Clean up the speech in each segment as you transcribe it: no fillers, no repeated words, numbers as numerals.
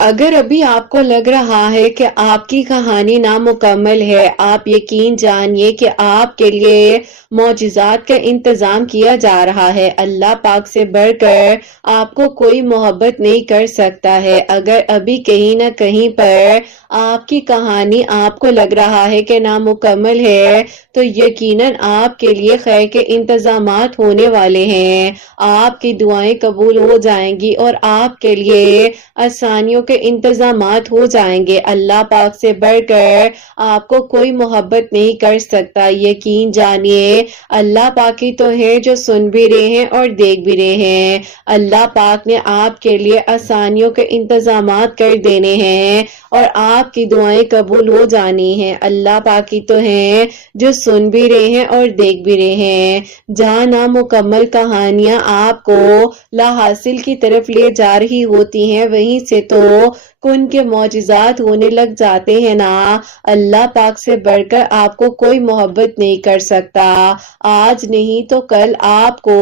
اگر ابھی آپ کو لگ رہا ہے کہ آپ کی کہانی نامکمل ہے، آپ یقین جانیے کہ آپ کے لیے معجزات کا انتظام کیا جا رہا ہے۔ اللہ پاک سے بڑھ کر آپ کو کوئی محبت نہیں کر سکتا ہے۔ اگر ابھی کہیں نہ کہیں پر آپ کی کہانی آپ کو لگ رہا ہے کہ نامکمل ہے، تو یقیناً آپ کے لیے خیر کے انتظامات ہونے والے ہیں۔ آپ کی دعائیں قبول ہو جائیں گی اور آپ کے لیے آسانیوں کے انتظامات ہو جائیں گے۔ اللہ پاک سے بڑھ کر آپ کو کوئی محبت نہیں کر سکتا۔ یقین جانیے اللہ پاک ہی تو ہے جو سن بھی رہے ہیں اور دیکھ بھی رہے ہیں۔ اللہ پاک نے آپ کے لیے آسانیوں کے انتظامات کر دینے ہیں اور آپ کی دعائیں قبول ہو جانی ہیں۔ اللہ پاک ہی تو ہے جو سن بھی رہے ہیں اور دیکھ بھی رہے ہیں۔ جہاں نامکمل کہانیاں آپ کو لا حاصل کی طرف لے جا رہی ہوتی ہیں، وہیں سے تو کن کے معجزات ہونے لگ جاتے ہیں نا۔ اللہ پاک سے بڑھ کر آپ کو کوئی محبت نہیں کر سکتا۔ آج نہیں تو کل آپ کو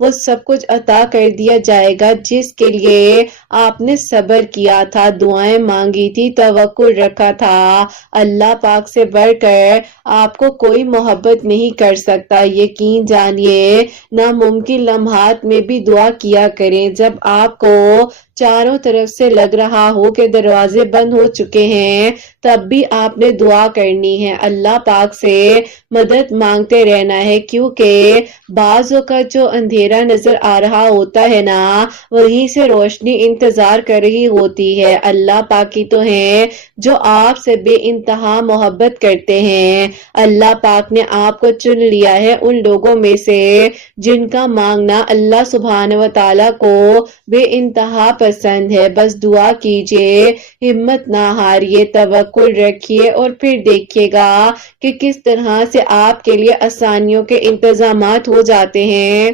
وہ سب کچھ عطا کر دیا جائے گا جس کے لیے آپ نے صبر کیا تھا، دعائیں مانگی تھی، توکل رکھا تھا۔ اللہ پاک سے بڑھ کر آپ کو کوئی محبت نہیں کر سکتا۔ یقین جانیے ناممکن لمحات میں بھی دعا کیا کریں۔ جب آپ کو چاروں طرف سے لگ رہا ہو کہ دروازے بند ہو چکے ہیں، تب بھی آپ نے دعا کرنی ہے، اللہ پاک سے مدد مانگتے رہنا ہے، کیونکہ بعضوں کا جو اندھیرا نظر آ رہا ہوتا ہے نا، وہیں سے روشنی انتظار کر رہی ہوتی ہے۔ اللہ پاک ہی تو ہیں جو آپ سے بے انتہا محبت کرتے ہیں۔ اللہ پاک نے آپ کو چن لیا ہے ان لوگوں میں سے جن کا مانگنا اللہ سبحانہ و تعالیٰ کو بے انتہا پسند ہے۔ بس دعا کیجئے، ہمت نہ ہاریے، توکل رکھیے اور پھر دیکھیے گا کہ کس طرح سے آپ کے لیے آسانیوں کے انتظامات ہو جاتے ہیں،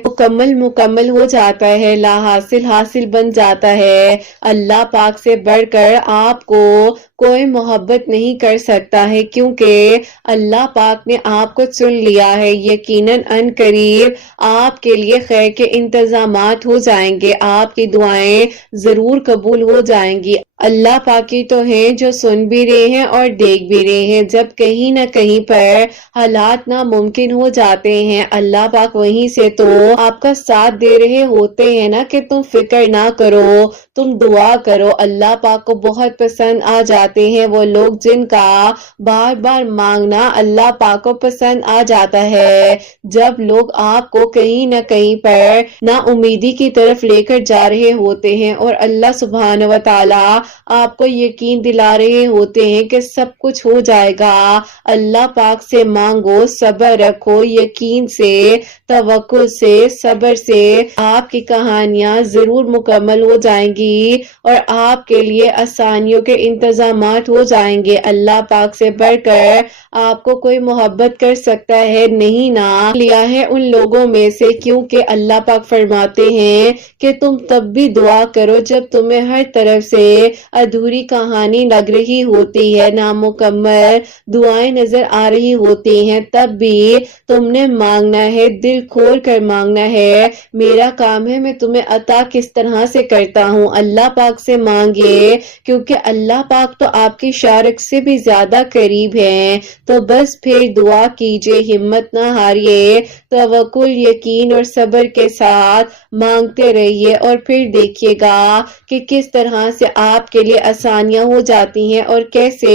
مکمل ہو جاتا ہے، لا حاصل حاصل بن جاتا ہے۔ اللہ پاک سے بڑھ کر آپ کو کوئی محبت نہیں کر سکتا ہے، کیونکہ اللہ پاک نے آپ کو چن لیا ہے۔ یقیناً ان قریب آپ کے لیے خیر کے انتظامات ہو جائیں گے، آپ کی دعائیں ضرور قبول ہو جائیں گی۔ اللہ پاک ہی تو ہیں جو سن بھی رہے ہیں اور دیکھ بھی رہے ہیں۔ جب کہیں نہ کہیں پر حالات ناممکن ہو جاتے ہیں، اللہ پاک وہیں سے تو آپ کا ساتھ دے رہے ہوتے ہیں نا کہ تم فکر نہ کرو، تم دعا کرو۔ اللہ پاک کو بہت پسند آ جاتے ہیں وہ لوگ جن کا بار بار مانگنا اللہ پاک کو پسند آ جاتا ہے۔ جب لوگ آپ کو کہیں نہ کہیں پر نا امیدی کی طرف لے کر جا رہے ہوتے ہیں اور اللہ سبحانہ و تعالیٰ آپ کو یقین دلا رہے ہوتے ہیں کہ سب کچھ ہو جائے گا، اللہ پاک سے مانگو، صبر رکھو، یقین سے، توکل سے، صبر سے آپ کی کہانیاں ضرور مکمل ہو جائیں گی اور آپ کے لیے آسانیوں کے انتظامات ہو جائیں گے۔ اللہ پاک سے بڑھ کر آپ کو کوئی محبت کر سکتا ہے نہیں نا، لیا ہے ان لوگوں میں سے، کیونکہ اللہ پاک فرماتے ہیں کہ تم تب بھی دعا کرو جب تمہیں ہر طرف سے ادھوری کہانی لگ رہی ہوتی ہے، نامکمل دعائیں نظر آ رہی ہوتی ہیں، تب بھی تم نے مانگنا ہے، دل کھول کر مانگنا ہے۔ میرا کام ہے میں تمہیں عطا کس طرح سے کرتا ہوں، اللہ پاک سے مانگیے، کیونکہ اللہ پاک تو آپ کی شارک سے بھی زیادہ قریب ہیں۔ تو بس پھر دعا کیجئے، ہمت نہ ہاریے، توکل، یقین اور صبر کے ساتھ مانگتے رہیے اور پھر دیکھیے گا کہ کس طرح سے آپ کے لیے آسانیاں ہو جاتی ہیں اور کیسے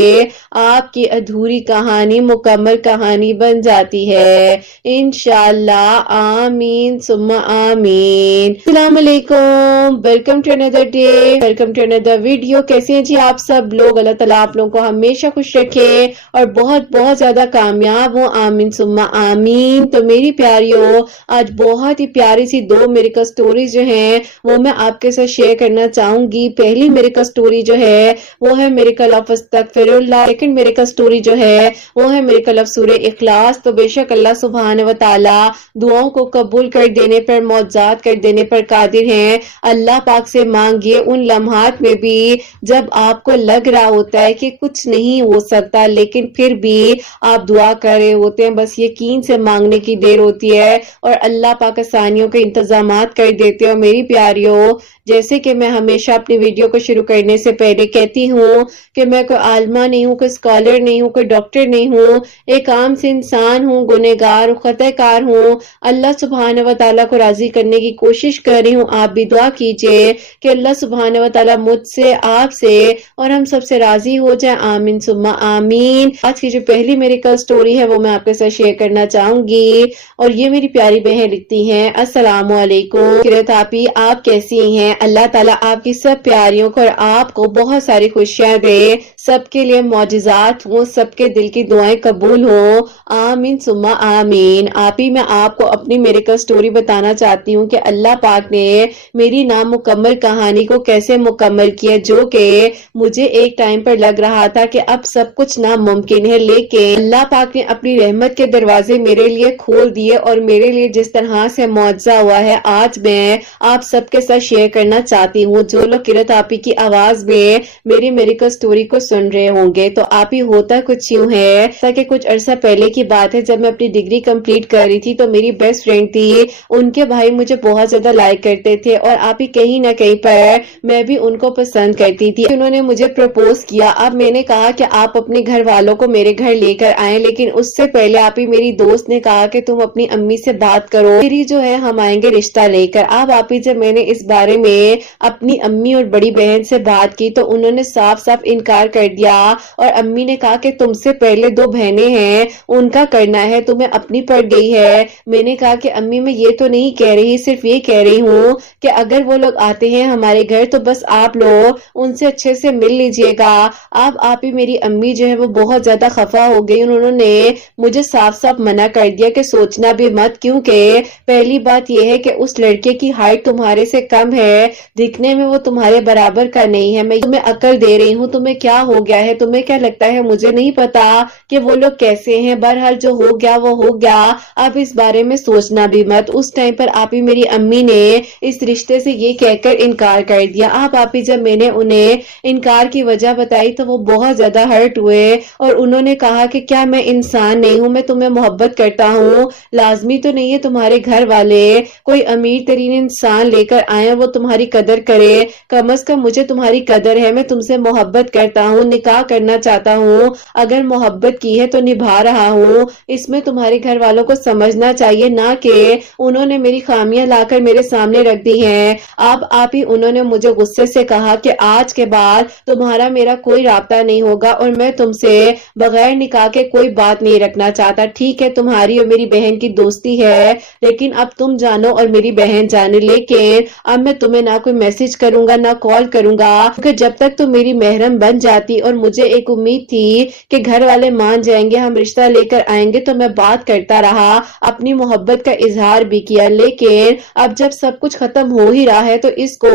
آپ کی ادھوری کہانی مکمل کہانی بن جاتی ہے، انشاءاللہ۔ آمین ثم آمین۔ السلام علیکم، welcome to another day, welcome to another video. کیسے ہیں جی آپ سب لوگ؟ اللہ تعالیٰ آپ لوگوں کو ہمیشہ خوش رکھے اور بہت بہت زیادہ کامیاب ہوں، آمین ثم آمین۔ تو میری پیاریوں، آج بہت ہی پیاری سی دو میریکل سٹوریز جو ہیں وہ میں آپ کے ساتھ شیئر کرنا چاہوں گی۔ پہلی میریکل سٹوری جو ہے وہ ہے میریکل آف استغفر اللہ، لیکن میریکل سٹوری جو ہے وہ ہے میریکل آف سورہ اخلاص۔ تو بے شک اللہ سبحانہ و تعالیٰ دعاؤں کو قبول کر دینے پر، معجزات کر دینے پر قادر ہیں۔ اللہ پاک سے مانگیے ان لمحات میں بھی جب آپ کو لگ رہا ہوتا ہے کہ کچھ نہیں ہو سکتا، لیکن پھر بھی آپ دعا کر رہے ہوتے ہیں، بس یقین سے مانگنے کی دیر ہوتی ہے اور اللہ پاک آسانیوں کے انتظامات کر دیتے ہیں۔ میری پیاریوں، جیسے کہ میں ہمیشہ اپنی ویڈیو کو شروع کرنے سے پہلے کہتی ہوں کہ میں کوئی عالمہ نہیں ہوں، کوئی اسکالر نہیں ہوں، کوئی ڈاکٹر نہیں ہوں، ایک عام سے انسان ہوں، گنہگار ہوں، خطا کار ہوں۔ اللہ سبحانہ و تعالیٰ کو راضی کرنے کی کوشش کر رہی ہوں۔ آپ بھی دعا کیجئے کہ اللہ سبحانہ و تعالیٰ مجھ سے، آپ سے اور ہم سب سے راضی ہو جائے، آمین ثم آمین۔ آج کی جو پہلی میری کل سٹوری ہے وہ میں آپ کے ساتھ شیئر کرنا چاہوں گی، اور یہ میری پیاری بہن لکھتی ہیں، السلام علیکم قرۃ آپی، آپ کیسی ہیں؟ اللہ تعالیٰ آپ کی سب پیاریوں کو اور آپ کو بہت ساری خوشیاں دے، سب کے لیے معجزات ہوں، سب کے دل کی دعائیں قبول ہوں، آمین ثم آمین۔ آپی میں آپ کو اپنی میریکل سٹوری بتانا چاہتی ہوں کہ اللہ پاک نے میری نامکمل کہانی کو کیسے مکمل کیا، جو کہ مجھے ایک ٹائم پر لگ رہا تھا کہ اب سب کچھ ناممکن ہے، لیکن اللہ پاک نے اپنی رحمت کے دروازے میرے لیے کھول دیے، اور میرے لیے جس طرح سے معجزہ ہوا ہے آج میں آپ سب کے ساتھ شیئر کرنا چاہتی ہوں۔ جو لوگ قرۃ آپی کی آواز میں میری میریکل سٹوری کو سن رہے ہوں گے، تو آپی ہوتا کچھ یوں ہے تاکہ کچھ عرصہ پہلے کی بات ہے، جب میں اپنی ڈگری کمپلیٹ کر رہی تھی تو میری بیسٹ فرینڈ تھی، ان کے بھائی مجھے بہت زیادہ لائک کرتے تھے، اور آپی کہیں نہ کہیں پر میں بھی ان کو پسند کرتی تھی۔ انہوں نے مجھے پرپوز کیا۔ اب میں نے کہا کہ آپ اپنے گھر والوں کو میرے گھر لے کر آئیں، لیکن اس سے پہلے آپی میری دوست نے کہا کہ تم اپنی امی سے بات کرو، میری جو ہے ہم آئیں گے رشتہ لے کر۔ اب آپی جب میں نے اس بارے میں اپنی امی اور بڑی بہن سے بات کی تو انہوں نے صاف صاف انکار کر دیا، اور امی نے کہا کہ تم سے پہلے دو بہنیں ہیں، ان کا کرنا ہے، تمہیں اپنی پڑ گئی ہے۔ میں نے کہا کہ امی میں یہ تو نہیں کہہ رہی، صرف یہ کہہ رہی ہوں کہ اگر وہ لوگ آتے ہیں ہمارے گھر تو بس آپ لوگ ان سے اچھے سے مل لیجئے گا۔ اب آپی میری امی جو ہے وہ بہت زیادہ خفا ہو گئی، انہوں نے مجھے صاف صاف منع کر دیا کہ سوچنا بھی مت، کیونکہ پہلی بات یہ ہے کہ اس لڑکے کی ہائٹ تمہارے سے کم ہے، دکھنے میں وہ تمہارے برابر کا نہیں ہے، میں تمہیں عقل دے رہی ہوں، تمہیں کیا ہو گیا ہے، تمہیں کیا لگتا ہے مجھے نہیں پتا کہ وہ لوگ کیسے ہیں، بہرحال جو ہو گیا وہ ہو گیا، اب اس بارے میں سوچنا بھی مت۔ اس ٹائم پر آپی میری امی نے اس رشتے سے یہ کہہ کر انکار کر دیا۔ اب آپی جب میں نے انہیں انکار کی وجہ بتائی تو وہ بہت زیادہ ہرٹ ہوئے، اور انہوں نے کہا کہ کیا میں انسان نہیں ہوں، میں تمہیں محبت کرتا ہوں، لازمی تو نہیں ہے تمہارے گھر والے کوئی امیر ترین انسان لے کر آئے وہ تمہاری قدر کرے، کم از کم مجھے تمہاری قدر ہے، میں تم سے محبت کرتا ہوں، نکاح کرنا چاہتا ہوں، اگر محبت کی ہے تو نبھا رہا ہوں، اس میں تمہارے گھر والوں کو سمجھنا چاہیے، نہ کہ انہوں نے میری خامیاں لا کر میرے سامنے رکھ دی ہیں۔ اب آپ ہی انہوں نے مجھے غصے سے کہا کہ آج کے بعد تمہارا میرا کوئی رابطہ نہیں ہوگا، اور میں تم سے بغیر نکاح کے کوئی بات نہیں رکھنا چاہتا، ٹھیک ہے تمہاری اور میری بہن کی دوستی ہے، لیکن اب تم جانو اور میری بہن جانے، لیکن اب میں تمہیں نہ کوئی میسج کروں گا نہ کال کروں گا، کیونکہ جب تک تم میری محرم بن جاتی، اور مجھے ایک امید تھی کہ گھر والے مان جائیں گے، ہم رشتہ لے کر آئیں گے، تو میں بات کرتا رہا، اپنی محبت کا اظہار بھی کیا، لیکن اب جب سب کچھ ختم ہو ہی رہا ہے تو اس کو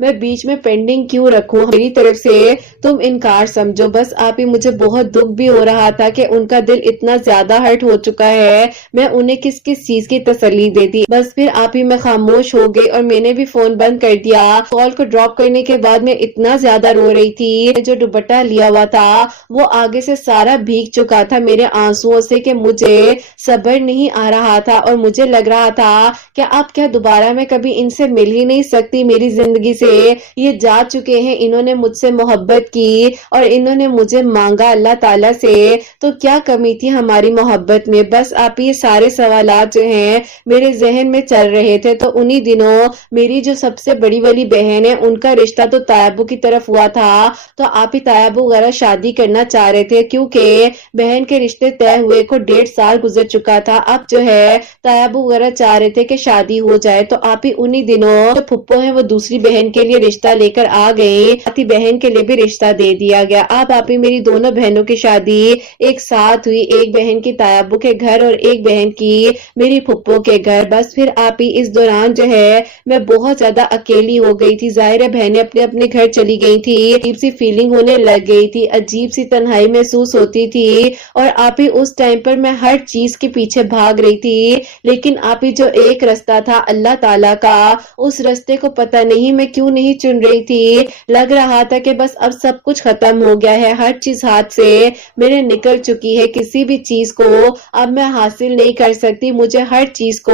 میں بیچ میں پینڈنگ کیوں رکھوں، میری طرف سے تم انکار سمجھو بس۔ آپ ہی مجھے بہت دکھ بھی ہو رہا تھا کہ ان کا دل اتنا زیادہ ہرٹ ہو چکا ہے، میں انہیں کس کس چیز کی تسلی دیتی، بس پھر آپ ہی میں خاموش ہو گئی، اور میں نے بھی فون بند کر دیا۔ کال کو ڈراپ کرنے کے بعد میں اتنا زیادہ رو رہی تھی، جو دوپٹہ لیا ہوا تھا وہ آگے سے سارا بھیگ چکا تھا میرے آنسوؤں سے، کہ مجھے صبر نہیں آ رہا تھا، اور مجھے لگ رہا تھا کہ اب کیا دوبارہ میں کبھی ان سے مل ہی نہیں سکتی، میری زندگی سے یہ جا چکے ہیں، انہوں نے مجھ سے محبت کی اور انہوں نے مجھے مانگا اللہ تعالیٰ سے، تو کیا کمی تھی ہماری محبت میں؟ بس آپ یہ سارے سوالات جو ہیں میرے ذہن میں چل رہے تھے۔ تو انہی دنوں میری جو سب سے بڑی والی بہن ہے ان کا رشتہ تو طیبو کی طرف ہوا تھا، تو آپ ہی طیبو وغیرہ شادی کرنا چاہ رہے تھے، کیونکہ بہن کے رشتے طے ہوئے کو 1.5 سال گزر چکا تھا، اب جو ہے طیبو وغیرہ چاہ رہے تھے کہ شادی ہو جائے۔ تو آپ ہی انہی دنوں جو پھپھو ہیں وہ دوسری بہن کے لیے رشتہ لے کر آ گئی، آتی بہن کے لیے بھی رشتہ دے دیا گیا۔ اب آپ ہی میری دونوں بہنوں کی شادی ایک ساتھ ہوئی، ایک بہن کی طیبو کے گھر اور ایک بہن کی میری پھپھو کے گھر۔ بس پھر آپ ہی اس دوران جو ہے میں بہت زیادہ اکیلی ہو گئی تھی، ظاہر ہے بہنیں اپنے اپنے گھر چلی گئی تھی، عجیب سی فیلنگ ہونے لگ گئی تھی، عجیب سی تنہائی محسوس ہوتی تھی، اور آپ ہی اس ٹائم پر میں ہر چیز کے پیچھے بھاگ رہی تھی، لیکن آپ ہی جو ایک رستہ تھا اللہ تعالیٰ کا، اس رستے کو پتہ نہیں میں کیوں نہیں چن رہی تھی، لگ رہا تھا کہ بس اب سب کچھ ختم ہو گیا ہے، ہر چیز ہاتھ سے میرے نکل چکی ہے، کسی بھی چیز کو اب میں حاصل نہیں کر سکتی، مجھے ہر چیز کو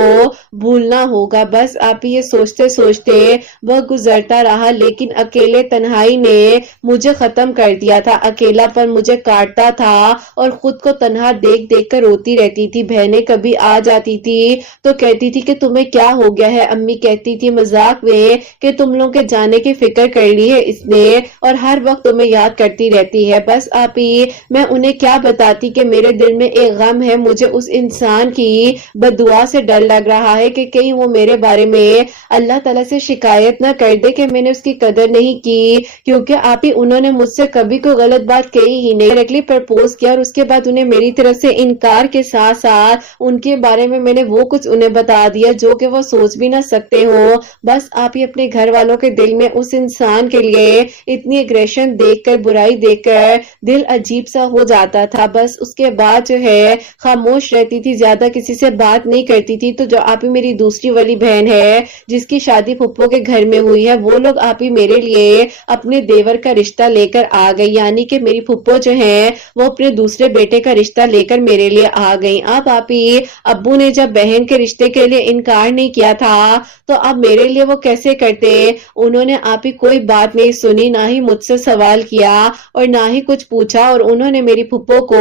بھولنا ہوگا۔ بس آپ یہ سوچتے سوچتے وقت گزرتا رہا لیکن اکیلے تنہائی نے مجھے ختم کر دیا تھا۔ اکیلا پن مجھے کاٹتا تھا اور خود کو تنہا دیکھ دیکھ کر روتی رہتی تھی۔ بہنیں کبھی آ جاتی تھی تو کہتی تھی کہ تمہیں کیا ہو گیا ہے؟ امی کہتی تھی مذاق میں کہ تم لوگ کے جانے کی فکر کر لی ہے اس نے اور ہر وقت تمہیں یاد کرتی رہتی ہے۔ بس آپی میں انہیں کیا بتاتی کہ میرے دل میں ایک غم ہے، مجھے اس انسان کی بددعا سے ڈر لگ رہا ہے کہ کہیں وہ میرے بارے میں اللہ تعالیٰ سے شکایت نہ کر دے کہ میں نے اس کی قدر نہیں کی، کیونکہ آپی انہوں نے مجھ سے کبھی کوئی غلط بات کہی ہی نہیں۔ ڈائریکٹلی پرپوز کیا اور اس کے بعد انہیں میری طرف سے انکار کے ساتھ ساتھ ان کے بارے میں نے وہ کچھ انہیں بتا دیا جو کہ وہ سوچ بھی نہ سکتے ہو۔ بس آپ ہی اپنے گھر والوں کے دل میں اس انسان کے لیے اتنی اگریشن دیکھ کر، برائی دیکھ کر دل عجیب سا ہو جاتا تھا۔ بس اس کے بعد جو ہے خاموش رہتی تھی، زیادہ کسی سے بات نہیں کرتی تھی۔ تو جو آپ ہی میری دوسری والی بہن ہے جس کی شادی پھپھو کے گھر میں ہوئی ہے، وہ لوگ آپ ہی میرے لیے اپنے دیور کا رشتہ لے کر آ گئی، یعنی کہ میری پھپھو جو ہیں وہ اپنے دوسرے بیٹے کا رشتہ لے کر میرے لیے آ گئی۔ اب آپ ہی ابو نے جب بہن کے رشتے کے لیے انکار نہیں کیا تھا تو اب میرے لیے وہ کیسے کرتے؟ انہوں نے آپ ہی کوئی بات نہیں سنی، نہ ہی مجھ سے سوال کیا اور نہ ہی کچھ پوچھا، اور انہوں نے میری پھپھو کو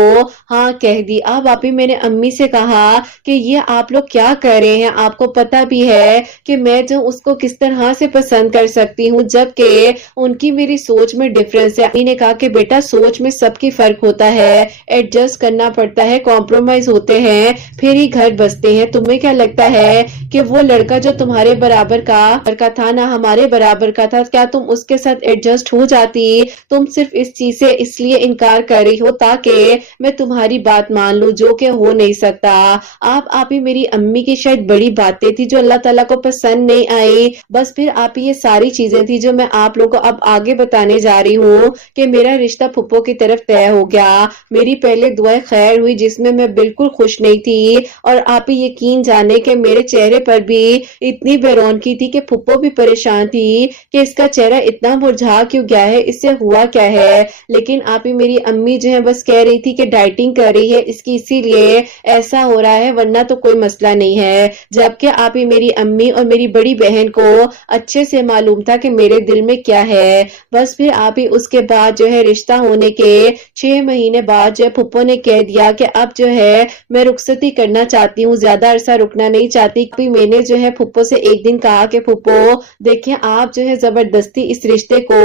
ہاں کہہ دی۔ اب آپ ہی میں نے امی سے کہا کہ یہ آپ لوگ کیا کر رہے ہیں؟ آپ کو پتا بھی ہے کہ میں جو اس کو کس طرح سے پسند کر سکتی ہوں، جبکہ ان کی میری سوچ میں ڈفرنس ہے۔ امی نے کہا کہ بیٹا سوچ میں سب کی فرق ہوتا ہے، ایڈجسٹ کرنا پڑتا ہے، کمپرومائز ہوتے ہیں، پھر ہی گھر بستے ہیں۔ تمہیں کیا لگتا ہے کہ وہ لڑکا جو تمہارے برابر کا تھا نہ ہمارے برابر کا تھا، کیا تم اس کے ساتھ ایڈجسٹ ہو جاتی؟ تم صرف اس چیز سے اس لیے انکار کر رہی ہو تاکہ میں تمہاری بات مان لوں، جو کہ ہو نہیں سکتا۔ آپ ہی میری امی کی شاید بڑی باتیں تھی جو اللہ تعالیٰ کو پسند نہیں آئی۔ بس پھر آپ ہی یہ ساری چیزیں تھی جو میں آپ لوگوں کو اب آگے بتانے جا رہی ہوں کہ میرا رشتہ پھپھو کی طرف طے ہو گیا۔ میری پہلے دعائیں خیر ہوئی جس میں بالکل خوش نہیں تھی، اور آپ ہی یقین جانے کہ میرے چہرے پر بھی اتنی بے رونقی تھی کہ پھپھو بھی پریشان تھی کہ اس کا چہرہ اتنا مرجھا کیوں گیا ہے، اس سے ہوا کیا ہے۔ لیکن آپ ہی میری امی جو ہے بس کہہ رہی تھی کہ ڈائٹنگ کر رہی ہے اس کی، اسی لیے ایسا ہو رہا ہے، ورنہ تو کوئی مسئلہ نہیں ہے۔ جبکہ آپ ہی میری امی اور میری بڑی بہن کو اچھے سے معلوم تھا کہ میرے دل میں کیا ہے۔ بس پھر آپ ہی اس کے بعد جو ہے رشتہ ہونے کے 6 مہینے بعد جو ہے پھپھو نے کہہ دیا کہ اب جو ہے میں رخصتی کرنا چاہتی ہوں، زیادہ عرصہ رکنا نہیں چاہتی۔ میں نے جو ہے پھپھو سے ایک دن کہا کہ پھپھو دیکھیں آپ جو ہے زبردستی اس رشتے کو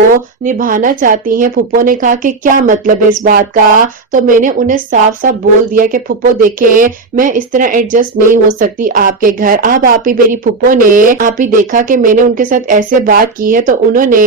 نبھانا چاہتی ہیں۔ پھپھو نے کہا کہ کیا مطلب ہے اس بات کا؟ تو میں نے انہیں صاف صاف بول دیا کہ پھپھو دیکھیں میں اس طرح ایڈجسٹ نہیں ہو سکتی آپ کے گھر۔ اب آپ ہی میری پھپھو نے آپ ہی دیکھا کہ میں نے ان کے ساتھ ایسے بات کی ہے تو انہوں نے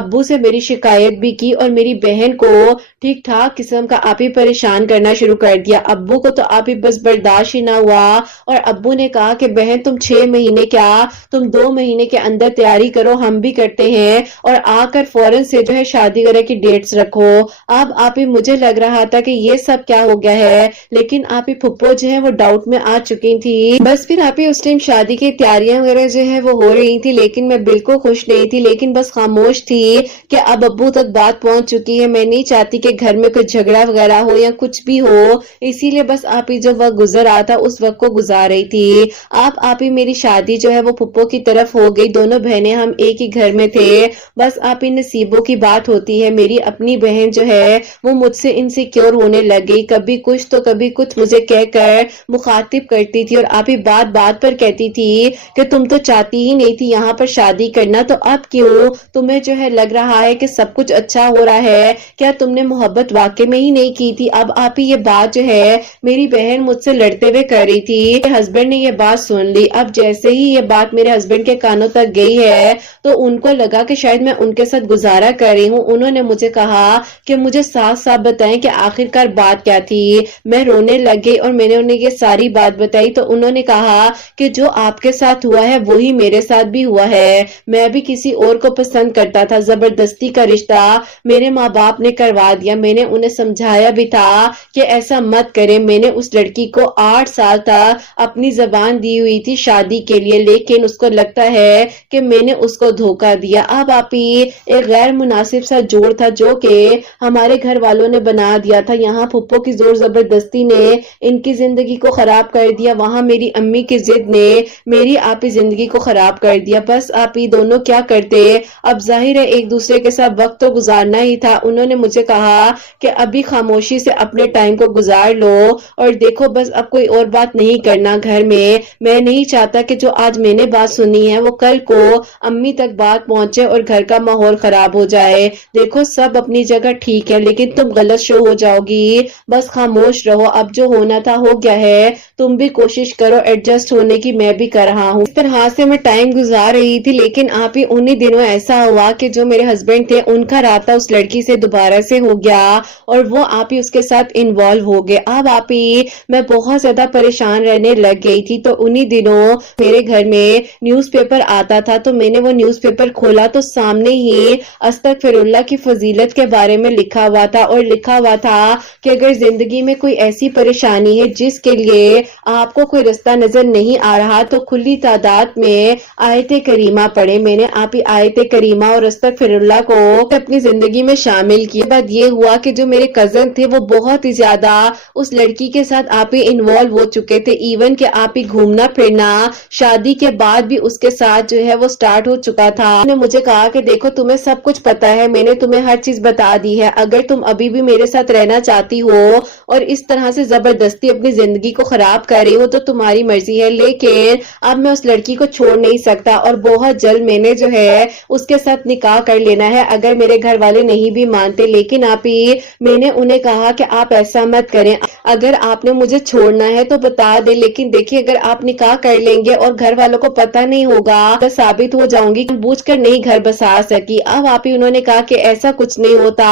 ابو سے میری شکایت بھی کی اور میری بہن کو ٹھیک ٹھاک قسم کا آپ ہی پریشان کرنا شروع کر دیا۔ ابو کو تو آپ ہی بس برداشت ہی نہ ہوا اور ابو نے کہا کہ بہن تم 6 مہینے کیا تم 2 مہینے کے اندر تیاری کرو، ہم بھی کرتے ہیں، اور آ کر فوراً سے جو ہے شادی وغیرہ کی ڈیٹس رکھو۔ اب آپ ہی مجھے لگ رہا تھا کہ یہ سب کیا ہو گیا ہے، لیکن آپ ہی پھپھو جو ہے وہ ڈاؤٹ میں آ چکی تھی۔ بس پھر آپ ہی اس ٹائم شادی کی تیاریاں وغیرہ جو ہے وہ ہو رہی تھی، لیکن میں بالکل خوش نہیں تھی، لیکن بس خاموش تھی کہ اب ابو تک بات پہنچ چکی ہے، میں نہیں چاہتی کہ گھر میں کوئی جھگڑا وغیرہ ہو یا کچھ بھی ہو، اسی لیے بس آپ ہی جو وقت گزر رہا تھا اس وقت کو گزار رہی تھی۔ آپ ہی میری شادی جو ہے وہ پھپھو کی طرف ہو گئی، دونوں بہنیں ہم ایک ہی گھر میں تھے۔ بس آپ ہی نصیبوں کی بات ہوتی ہے، میری اپنی بہن جو ہے وہ مجھ سے انسیکیور ہونے لگ گئی، کبھی کچھ تو کبھی کچھ مجھے کہہ کر مخاطب کرتی تھی، اور آپ ہی بات بات پر کہتی تھی کہ تم تو چاہتی ہی نہیں تھی یہاں پر شادی کرنا، تو اب کیوں تمہیں جو ہے لگ رہا ہے کہ سب کچھ اچھا ہو رہا ہے، کیا تم نے محبت واقع میں ہی نہیں کی تھی؟ اب آپ ہی یہ بات جو ہے میری بہن مجھ سے لڑتے ہوئے کر رہی تھی، ہسبینڈ نے یہ بات سن لی۔ اب جیسے ہی یہ بات میرے ہسبینڈ کے کانوں تک گئی ہے تو ان کو لگا کہ شاید میں ان کے ساتھ گزارا کر رہی ہوں، انہوں نے مجھے کہا کہ مجھے صاف صاف بتائیں کہ آخرکار بات کیا تھی۔ میں رونے لگ گئی اور میں نے انہیں یہ ساری بات بتائی تو انہوں نے کہا کہ جو آپ کے ساتھ ہوا ہے وہی میرے ساتھ بھی ہوا ہے، میں بھی کسی اور کو پسند کرتا تھا، زبردستی کا رشتہ میرے ماں باپ نے کروا دیا، میں نے انہیں سمجھایا بھی تھا کہ ایسا مت کریں، میں نے اس لڑکی کو 8 سال تک اپنی زبان دی ہوئی تھی شادی کے لیے، لیکن اس کو لگتا ہے کہ میں نے اس کو دھوکہ دیا۔ اب آپ ہی ایک غیر مناسب سا جوڑ تھا جو کہ ہمارے گھر والوں نے بنا دیا تھا، یہاں پھپھو کی زور زبردستی نے ان کی زندگی کو خراب کر دیا، وہاں میری امی کی ضد نے میری آپ ہی زندگی کو خراب کر دیا۔ بس بس آپ ہی دونوں کیا کرتے، اب ظاہر ہے ایک دوسرے کے ساتھ وقت تو گزارنا ہی تھا۔ انہوں نے مجھے کہا کہ ابھی خاموشی سے اپنے ٹائم کو گزار لو، اور دیکھو بس اب کوئی اور بات نہیں کرنا گھر میں نہیں چاہتا کہ جو آج میں نے بات سنی ہے وہ کل کو امی تک بات پہنچے اور گھر کا ماحول خراب ہو جائے۔ دیکھو سب اپنی جگہ ٹھیک ہے لیکن تم غلط شو ہو جاؤ گی، بس خاموش رہو، اب جو ہونا تھا ہو گیا ہے، تم بھی کوشش کرو ایڈجسٹ ہونے کی، میں بھی کر رہا ہوں۔ اس طرح سے میں ٹائم گزار رہی تھی، لیکن آپ ہی انہی دنوں ایسا ہوا کہ جو میرے ہسبینڈ تھے ان کا رابطہ اس لڑکی سے دوبارہ سے ہو گیا اور وہ آپ ہی اس کے ساتھ انوالو ہو گئے۔ اب آپ ہی میں بہت زیادہ پریشان رہنے لگ گئی تھی، تو انہی دنوں میرے گھر میں نیوز پیپر آتا تھا، تو میں نے وہ نیوز پیپر کھولا تو سامنے ہی استغفر اللہ کی فضیلت کے بارے میں لکھا ہوا تھا، اور لکھا ہوا تھا کہ اگر زندگی میں کوئی ایسی پریشانی ہے جس کے لیے آپ کو کوئی رستہ نظر نہیں آ رہا تو کھلی تعداد میں آیت کریمہ پڑھے۔ میں نے آپ ہی آیت کریمہ اور استغفر اللہ کو اپنی زندگی میں شامل کیا۔ بعد یہ ہوا کہ جو میرے کزن تھے وہ بہت ہی زیادہ اس لڑکی کے ساتھ آپ ہی انوالو ہو چکے تھے، ایون کہ آپ ہی گھومنا پھرنا شادی کے بعد بھی اس کے ساتھ جو ہے وہ سٹارٹ ہو چکا تھا۔ انہوں نے مجھے کہا کہ دیکھو تمہیں سب کچھ پتا ہے، میں نے تمہیں ہر چیز بتا دی ہے، اگر تم ابھی بھی میرے ساتھ رہنا چاہتی ہو اور اس طرح سے زبردستی اپنی زندگی کو خراب کر رہی ہو تو تمہاری مرضی ہے، لیکن اب میں اس لڑکی کو چھوڑ نہیں سکتا اور بہت جلد میں نے جو ہے اس کے ساتھ نکاح کر لینا ہے اگر میرے گھر والے نہیں بھی مانتے۔ لیکن آپ ہی میں نے انہیں کہا کہ آپ ایسا مت کریں، اگر آپ نے مجھے چھوڑنا ہے تو بتا دیں، لیکن دیکھیں اگر آپ نکاح کر لیں گے اور گھر والوں کو پتہ نہیں ہوگا تو ثابت ہو جاؤں گی بوجھ کر نہیں گھر بسا سکی۔ اب آپ ہی انہوں نے کہا کہ ایسا کچھ نہیں ہوتا،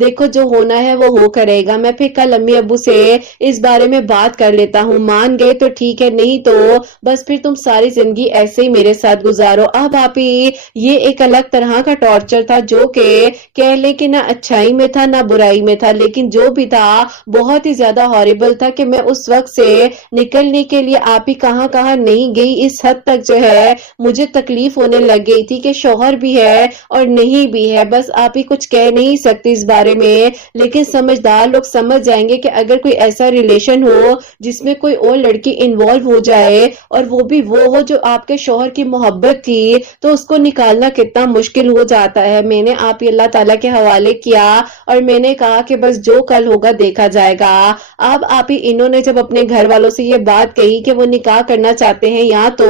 دیکھو جو ہونا ہے وہ ہو کرے گا، میں پھر کل امی ابو سے اس بارے میں بات کر لیتا ہوں، مان گئے تو ٹھیک ہے، نہیں تو بس پھر تم ساری زندگی ایسے ہی میرے ساتھ گزارو۔ اب آپ ہی یہ ایک الگ طرح کا ٹارچر تھا جو کہ کہہ لیں کہ نہ اچھائی میں تھا نہ برائی میں تھا، لیکن جو بھی تھا بہت ہی زیادہ ہاریبل تھا کہ میں اس وقت سے نکلنے کے لیے آپ ہی کہاں کہاں نہیں گئی، اس حد تک جو ہے مجھے تکلیف ہونے لگ گئی تھی کہ شوہر بھی ہے اور نہیں بھی ہے، بس آپ ہی کچھ کہہ نہیں سکتی اس بارے میں، لیکن سمجھدار لوگ سمجھ جائیں گے کہ اگر کوئی ایسا ریلیشن ہو جس میں کوئی اور لڑکی انوالو ہو جائے اور وہ بھی وہ ہو جو آپ کے شوہر کی محبت تھی تو اس کو نکالنا کتنا مشکل ہو جاتا ہے۔ میں نے آپ ہی اللہ تعالیٰ کے حوالے کیا اور میں نے کہا کہ بس جو کل ہوگا دیکھا جائے گا۔ اب آپ ہی انہوں نے جب اپنے گھر والوں سے یہ بات کہی کہ وہ نکاح کرنا چاہتے ہیں یا تو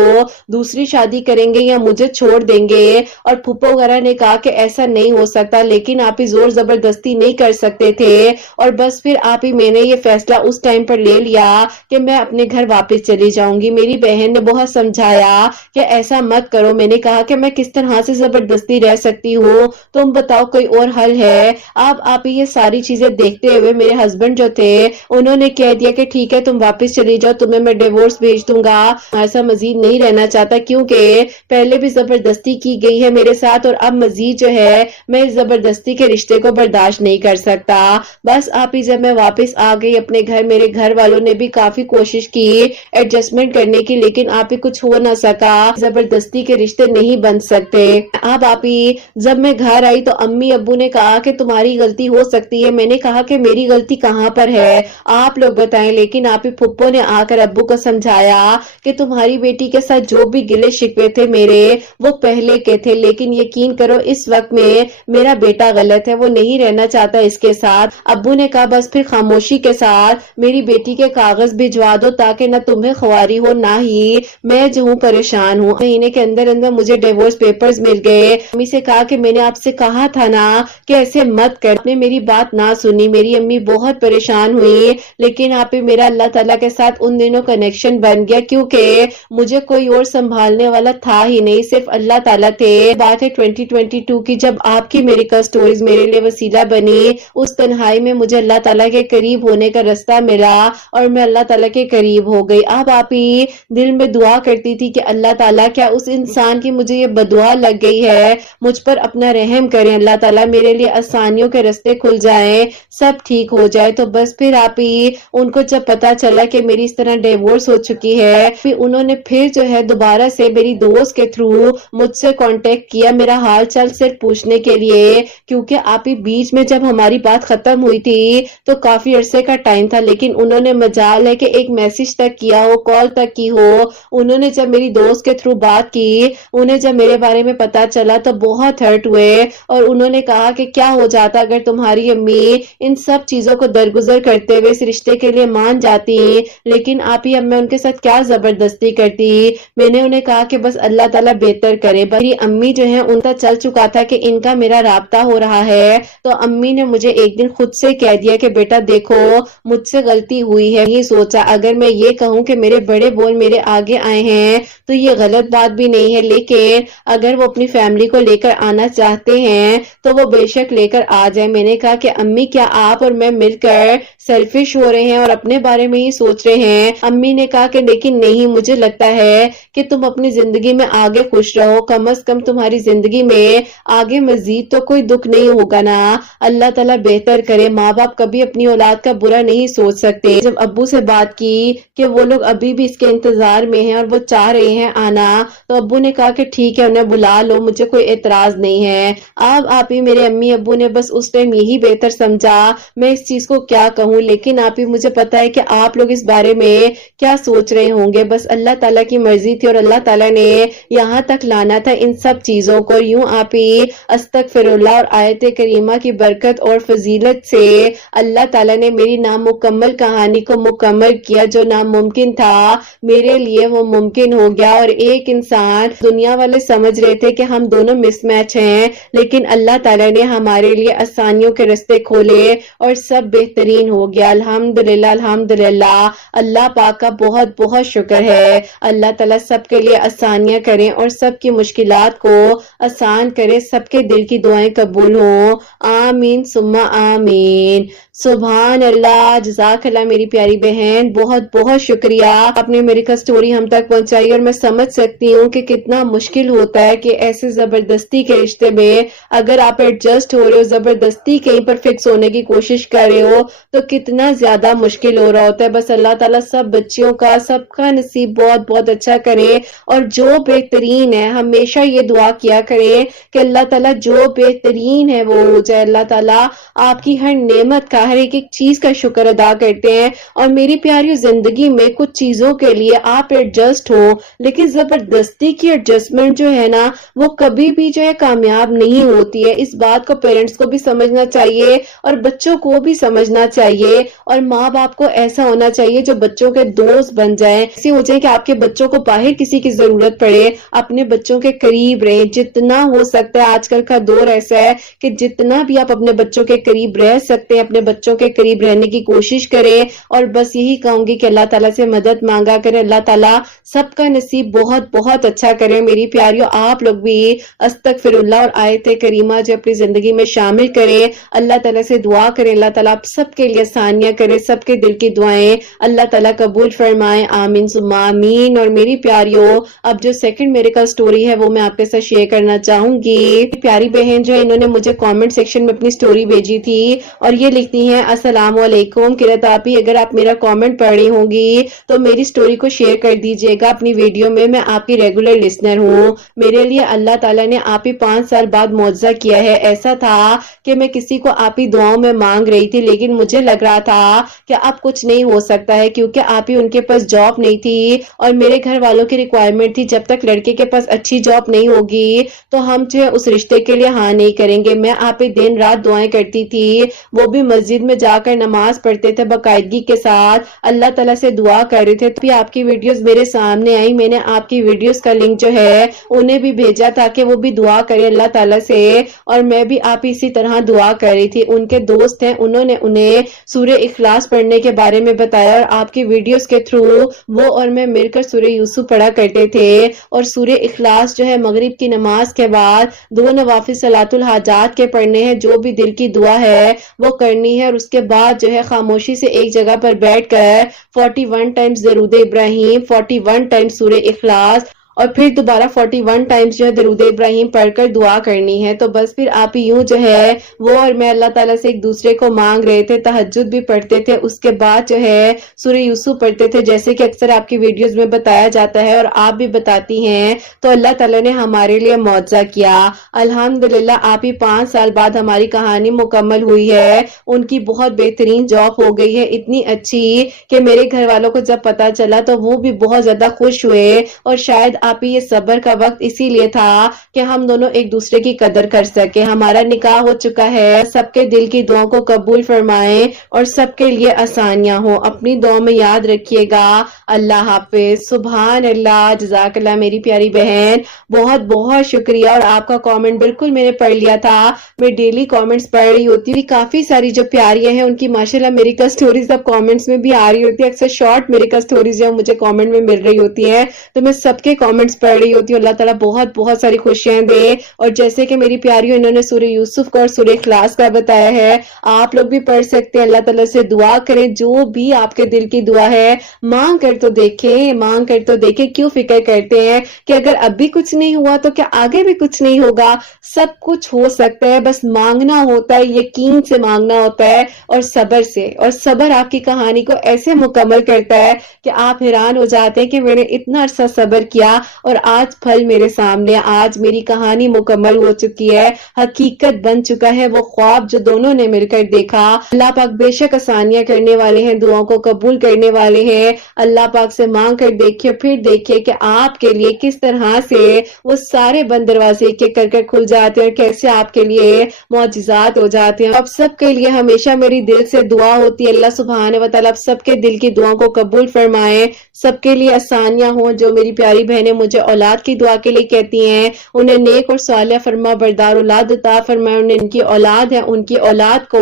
دوسری شادی کریں گے یا مجھے چھوڑ دیں گے، اور پھپھو وغیرہ نے کہا کہ ایسا نہیں ہو سکتا، لیکن آپ ہی زور زبردستی نہیں کر سکتے تھے، اور بس پھر آپ ہی میں نے یہ فیصلہ اس ٹائم پر لے لیا کہ میں اپنے گھر واپس چلی جاؤں گی۔ میری بہن نے بہت سمجھایا کہ ایسا مت کرو، میں نے کہا کہ میں کس طرح سے زبردستی رہ سکتی ہوں، تم بتاؤ کوئی اور حل ہے۔ اب آپ یہ ساری چیزیں دیکھتے ہوئے میرے ہسبینڈ جو تھے انہوں نے کہہ دیا کہ ٹھیک ہے تم واپس چلی جاؤ، تمہیں میں ڈیورس بھیج دوں گا، ایسا مزید نہیں رہنا چاہتا کیونکہ پہلے بھی زبردستی کی گئی ہے میرے ساتھ اور اب مزید جو ہے میں اس زبردستی کے رشتے کو برداشت نہیں کر سکتا۔ بس آپ ہی جب میں واپس آ گئی اپنے گھر، میرے گھر والوں نے بھی کافی کوشش کی ایڈجسٹمنٹ کرنے کی، لیکن آپ ہی کچھ ہو نہ سکا، زبردستی کے رشتے نہیں بن سکتے۔ اب آپ ہی جب میں گھر آئی تو امی ابو نے کہا کہ تمہاری غلطی ہو سکتی ہے، میں نے کہا کہ میری غلطی کہاں پر ہے آپ لوگ بتائیں، لیکن آپ ہی پھپھو نے آ کر ابو کو سمجھایا کہ تمہاری بیٹی کے ساتھ جو بھی گلے شکوے تھے میرے وہ پہلے کے تھے، لیکن یقین کرو اس وقت میں میرا بیٹا غلط ہے، وہ نہیں رہنا چاہتا اس کے ساتھ۔ ابو نے کہا بس پھر خاموشی کے ساتھ میری بیٹی کے کاغذ بھجوا دو تاکہ نہ تمہیں خواری ہو نہ ہی میں جو ہوں پریشان ہوں۔ مہینے کے اندر اندر مجھے ڈیورس پیپرز مل گئے۔ امی سے کہا کہ میں نے آپ سے کہا تھا نا کہ ایسے مت کر، آپ نے میری بات نہ سنی، میری امی بہت پریشان ہوئی، لیکن آپ ہی میرا اللہ تعالیٰ کے ساتھ ان دنوں کنیکشن بن گیا کیونکہ مجھے کوئی اور سنبھالنے والا تھا ہی نہیں، صرف اللہ تعالیٰ تھے۔ بات ہے 2022 کی، جب آپ کی میریکل سٹوریز میرے لیے وسیلہ بنی، اس تنہائی میں مجھے اللہ تعالیٰ کے قریب ہونے کا رستہ ملا اور میں اللہ تعالیٰ کے قریب ہو گئی۔ اب آپ ہی دل میں دعا کرتی تھی کہ اللہ تعالیٰ کیا اس انسان کی مجھے یہ بدعا لگ گئی ہے، مجھ پر اپنا رحم کریں اللہ تعالیٰ، میرے لیے آسانیوں کے رستے کھل جائیں، سب ٹھیک ہو جائے۔ تو بس پھر آپ ہی ان کو جب پتا چلا کہ میری اس طرح ڈیورس ہو چکی ہے، پھر انہوں نے پھر جو ہے دوبارہ سے میری دوست کے تھرو مجھ سے کانٹیکٹ کیا میرا حال چال صرف پوچھنے کے لیے، کیونکہ آپ ہی بیچ میں جب ہماری بات ختم ہوئی تھی تو کافی عرصے کا ٹائم تھا، لیکن انہوں نے مجال ہے کہ ایک میسج تک کیا ہو، کال تک کی ہو۔ انہوں نے جب میری دوست کے تھرو بات کی انہیں جب میرے بارے میں پتا چلا تو بہت ہرٹ ہوئے اور انہوں نے کہا کہ کیا ہو جاتا اگر تمہاری امی ان سب چیزوں کو درگزر کرتے ہوئے اس رشتے کے لیے مان جاتی، لیکن آپ ہی اب میں ان کے ساتھ کیا زبردستی کرتی۔ میں نے انہیں کہا کہ بس اللہ تعالیٰ بہتر کرے۔ میری امی جو ہیں ان کا چل چکا تھا کہ ان کا میرا رابطہ ہو رہا ہے، تو امی نے مجھے ایک دن خود سے کہہ دیا کہ بیٹا دیکھو مجھ سے غلطی ہوئی ہے، نہیں سوچا اگر میں یہ کہوں کہ میرے بڑے بول میرے آگے آئے ہیں تو یہ غلط بات بھی نہیں ہے، لیکن اگر وہ اپنی فیملی کو لے کر آنا چاہتے ہیں تو وہ بے شک لے کر آ جائے۔ میں نے کہا کہ امی کیا آپ اور میں مل کر سیلفش ہو رہے ہیں اور اپنے بارے میں ہی سوچ رہے ہیں؟ امی نے کہا کہ لیکن نہیں، مجھے لگتا ہے کہ تم اپنی زندگی میں آگے خوش رہو، کم از کم تمہاری زندگی میں آگے مزید تو کوئی دکھ نہیں ہوگا نا، اللہ تعالیٰ بہتر کرے۔ ماں باپ کبھی اپنی اولاد کا برا نہیں سوچ سکتے۔ جب ابو سے بات کی کہ وہ لوگ ابھی بھی اس کے انتظار میں ہیں اور وہ چاہ رہے ہیں آنا، تو ابو نے کہا کہ ٹھیک ہے انہیں بلا لو، مجھے کوئی اعتراض نہیں ہے۔ اب آپ ہی میرے امی ابو نے بس اس ٹائم یہی بہتر سمجھا، میں اس چیز کو کیا کہوں، لیکن آپ ہی مجھے پتا ہے کہ آپ لوگ اس بارے میں کیا سوچ رہے ہوں گے۔ بس اللہ تعالیٰ کی مرضی تھی اور اللہ تعالیٰ نے یہاں تک لانا تھا ان سب چیزوں کو۔ یوں آپ ہی استغفر اللہ اور آیت کریمہ کی برکت اور فضیلت سے اللہ تعالیٰ نے میری نامکمل کہانی کو مکمل کیا۔ جو ناممکن تھا میرے لیے وہ ممکن ہو گیا، اور ایک انسان دنیا والے سمجھ رہے تھے کہ ہم دونوں مس میچ ہیں، لیکن اللہ تعالیٰ نے ہمارے لیے آسانیوں کے رستے کھولے اور سب بہترین ہو گیا۔ الحمدللہ الحمدللہ، اللہ پاک کا بہت بہت شکر ہے۔ اللہ تعالیٰ سب کے لیے آسانیاں کریں اور سب کی مشکلات کو آسان کرے، سب کے دل کی دعائیں قبول ہوں، آمین ثم آمین۔ سبحان اللہ، جزاک اللہ میری پیاری بہن، بہت بہت شکریہ، آپ نے میری کا سٹوری ہم تک پہنچائی، اور میں سمجھ سکتی ہوں کہ کتنا مشکل ہوتا ہے کہ ایسے زبردستی کے رشتے میں اگر آپ ایڈجسٹ ہو رہے ہو، زبردستی کہیں پر فکس ہونے کی کوشش کر رہے ہو تو کتنا زیادہ مشکل ہو رہا ہوتا ہے۔ بس اللہ تعالیٰ سب بچیوں کا سب کا نصیب بہت بہت اچھا کرے، اور جو بہترین ہے ہمیشہ یہ دعا کیا کریں کہ اللہ تعالیٰ جو بہترین ہے وہ ہو جائے۔ اللہ تعالیٰ آپ کی ہر نعمت کا، ہر ایک ایک چیز کا شکر ادا کرتے ہیں، اور میری پیاری زندگی میں کچھ چیزوں کے لیے آپ ایڈجسٹ ہو، لیکن زبردستی کی ایڈجسٹمنٹ جو ہے نا وہ کبھی بھی جو ہے کامیاب نہیں ہوتی ہے۔ اس بات کو پیرنٹس کو بھی سمجھنا چاہیے اور بچوں کو بھی سمجھنا چاہیے، اور ماں باپ کو ایسا ہونا چاہیے جو بچوں کے دوست بن جائیں، ایسی ہو جائے کہ آپ کے بچوں کو باہر کسی کی ضرورت پڑے اپنے بچوں کے قریب رہیں جتنا ہو سکتا ہے۔ آج کل کا دور ایسا ہے کہ جتنا بھی آپ اپنے بچوں کے قریب رہ سکتے ہیں اپنے بچوں کے قریب رہنے کی کوشش کریں، اور بس یہی کہوں گی کہ اللہ تعالیٰ سے مدد مانگا کریں، اللہ تعالیٰ سب کا نصیب بہت بہت اچھا کرے۔ میری پیاریوں، آپ لوگ بھی استغفر اللہ اور آیت کریمہ جو اپنی زندگی میں شامل کریں، اللہ تعالیٰ سے دعا کریں، اللہ تعالیٰ آپ سب کے لیے آسانیاں کرے، سب کے دل کی دعائیں اللہ تعالیٰ قبول فرمائیں، آمین ثم آمین۔ اور میری پیاریوں، اب جو سیکنڈ میرے کا سٹوری ہے وہ میں آپ کے ساتھ شیئر کرنا چاہوں گی۔ پیاری بہن جو ہے انہوں نے مجھے کامنٹ سیکشن میں اپنی سٹوری بھیجی تھی اور یہ لکھتی ہیں، السلام علیکم قرۃ آپی، اگر آپ میرا کامنٹ پڑھ رہی ہوں گی تو میری سٹوری کو شیئر کر دیجئے گا اپنی ویڈیو میں آپ کی ریگولر لسنر ہوں۔ میرے لیے اللہ تعالیٰ نے آپ ہی 5 سال بعد معجزہ کیا ہے۔ ایسا تھا کہ میں کسی کو آپ ہی دعاؤں میں مانگ رہی تھی، لیکن مجھے لگ رہا تھا کہ اب کچھ نہیں ہو سکتا ہے، کیونکہ آپ ہی ان کے پاس جاب نہیں تھی اور میرے گھر والوں کی ریکوائرمنٹ تھی جب تک لڑکے کے پاس اچھی جاب نہیں ہوگی تو ہم جو ہے اس رشتے کے لیے ہاں نہیں کریں گے۔ میں آپ ہی دن رات دعائیں کرتی تھی، وہ بھی مسجد میں جا کر نماز پڑھتے تھے باقاعدگی کے ساتھ، اللہ تعالیٰ سے دعا کر رہے تھے، تو بھی آپ کی ویڈیوز میرے سامنے آئی، میں نے آپ کی ویڈیوز کا لنک جو ہے انہیں بھی بھیجا تاکہ وہ بھی دعا کرے اللہ تعالیٰ سے، اور میں بھی آپ ہی اسی طرح دعا کر رہی تھی۔ ان کے دوست ہیں، انہوں نے انہیں سورہ اخلاص پڑھنے کے بارے میں بتایا، اور آپ کی ویڈیوز کے تھرو وہ اور میں مل کر سورہ یوسف پڑھا کرتے تھے، اور سورہ اخلاص جو ہے مغرب کی نماز کے بعد 2 نوافل صلاۃ الحاجات کے پڑھنے ہیں، جو بھی دل کی دعا ہے وہ کرنی ہے، اور اس کے بعد جو ہے خاموشی سے ایک جگہ پر بیٹھ کر 41 ٹائمز درود ابراہیم، 41 ٹائمز سورہ اخلاص، اور پھر دوبارہ 41 ٹائمز جو ہے درود ابراہیم پڑھ کر دعا کرنی ہے۔ تو بس پھر آپ یوں جو ہے وہ اور میں اللہ تعالیٰ سے ایک دوسرے کو مانگ رہے تھے، تہجد بھی پڑھتے تھے، اس کے بعد جو ہے سورہ یوسف پڑھتے تھے، جیسے کہ اکثر آپ کی ویڈیوز میں بتایا جاتا ہے اور آپ بھی بتاتی ہیں۔ تو اللہ تعالیٰ نے ہمارے لیے معجزہ کیا، الحمدللہ آپ ہی 5 سال بعد ہماری کہانی مکمل ہوئی ہے۔ ان کی بہت بہترین جاب ہو گئی ہے، اتنی اچھی کہ میرے گھر والوں کو جب پتا چلا تو وہ بھی بہت زیادہ خوش ہوئے، اور شاید آپ ہی یہ صبر کا وقت اسی لیے تھا کہ ہم دونوں ایک دوسرے کی قدر کر سکے. ہمارا نکاح ہو چکا ہے. سب کے دل کی دعاؤں کو قبول فرمائیں اور سب کے لیے آسانیاں ہوں. اپنی دعاؤں میں یاد رکھیے گا. اللہ حافظ. سبحان اللہ. جزاک اللہ میری پیاری بہن. بہت بہت شکریہ. اور آپ کا کامنٹ بالکل میں نے پڑھ لیا تھا. میں ڈیلی کامنٹس پڑھ رہی ہوتی ہوں. کافی ساری جو پیاریاں ہیں ان کی ماشاءاللہ میریکل سٹوریز اب کامنٹس میں بھی آ رہی ہوتی ہے. اکثر شارٹ میریکل سٹوریز جو مجھے کامنٹ میں مل رہی ہوتی ہیں تو میں سب کے کامنٹس پڑھ رہی ہوتی ہوں. اللہ تعالیٰ بہت بہت ساری خوشیاں دے. اور جیسے کہ میری پیاریوں انہوں نے سورہ یوسف کا اور سورہ اخلاص کا بتایا ہے, آپ لوگ بھی پڑھ سکتے ہیں. اللہ تعالیٰ سے دعا کریں جو بھی آپ کے دل کی دعا ہے مانگ کر تو دیکھیں, مانگ کر تو دیکھیں. کیوں فکر کرتے ہیں کہ اگر اب بھی کچھ نہیں ہوا تو کیا آگے بھی کچھ نہیں ہوگا؟ سب کچھ ہو سکتا ہے, بس مانگنا ہوتا ہے, یقین سے مانگنا ہوتا ہے اور صبر سے. اور صبر آپ کی کہانی کو ایسے مکمل کرتا ہے کہ آپ حیران ہو جاتے ہیں کہ میں نے اتنا عرصہ صبر کیا اور آج پھل میرے سامنے, آج میری کہانی مکمل ہو چکی ہے, حقیقت بن چکا ہے وہ خواب جو دونوں نے مل کر دیکھا. اللہ پاک بے شک آسانیاں کرنے والے ہیں, دعاؤں کو قبول کرنے والے ہیں. اللہ پاک سے مانگ کر دیکھیے, پھر دیکھیے کہ آپ کے لیے کس طرح سے وہ سارے بند دروازے ایک ایک کر کر کھل جاتے ہیں اور کیسے آپ کے لیے معجزات ہو جاتے ہیں. اب سب کے لیے ہمیشہ میری دل سے دعا ہوتی ہے اللہ سبحانہ و تعالیٰ اب سب کے دل کی دعاؤں کو قبول فرمائے, سب کے لیے آسانیاں ہوں. جو میری پیاری بہنیں مجھے اولاد کی دعا کے لیے کہتی ہیں انہیں نیک اور صالح فرما بردار اولاد عطا فرمائے. انہیں ان کی اولاد ہے ان کی اولاد کو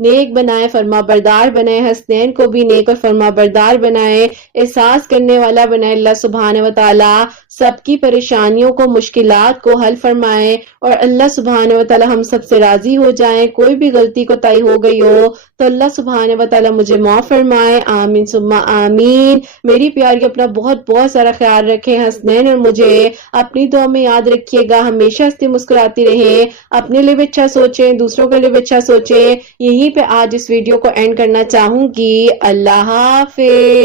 نیک بنائے, فرما بردار بنائے. حسنین کو بھی نیک اور فرما بردار بنائے, احساس کرنے والا بنائے. اللہ سبحانہ و تعالیٰ سب کی پریشانیوں کو مشکلات کو حل فرمائے اور اللہ سبحانہ و تعالیٰ ہم سب سے راضی ہو جائیں. کوئی بھی غلطی کوتاہی ہو گئی ہو تو اللہ سبحانہ و تعالیٰ مجھے معاف فرمائے. آمین ثم آمین. میری پیاری اپنا بہت بہت سارا خیال رکھیں. حسنین اور مجھے اپنی دعا میں یاد رکھیے گا. ہمیشہ ہنستی مسکراتی رہیں, اپنے لیے بھی اچھا سوچیں, دوسروں کے لیے بھی اچھا سوچیں. یہیں پہ آج اس ویڈیو کو اینڈ کرنا چاہوں گی. اللہ حافظ.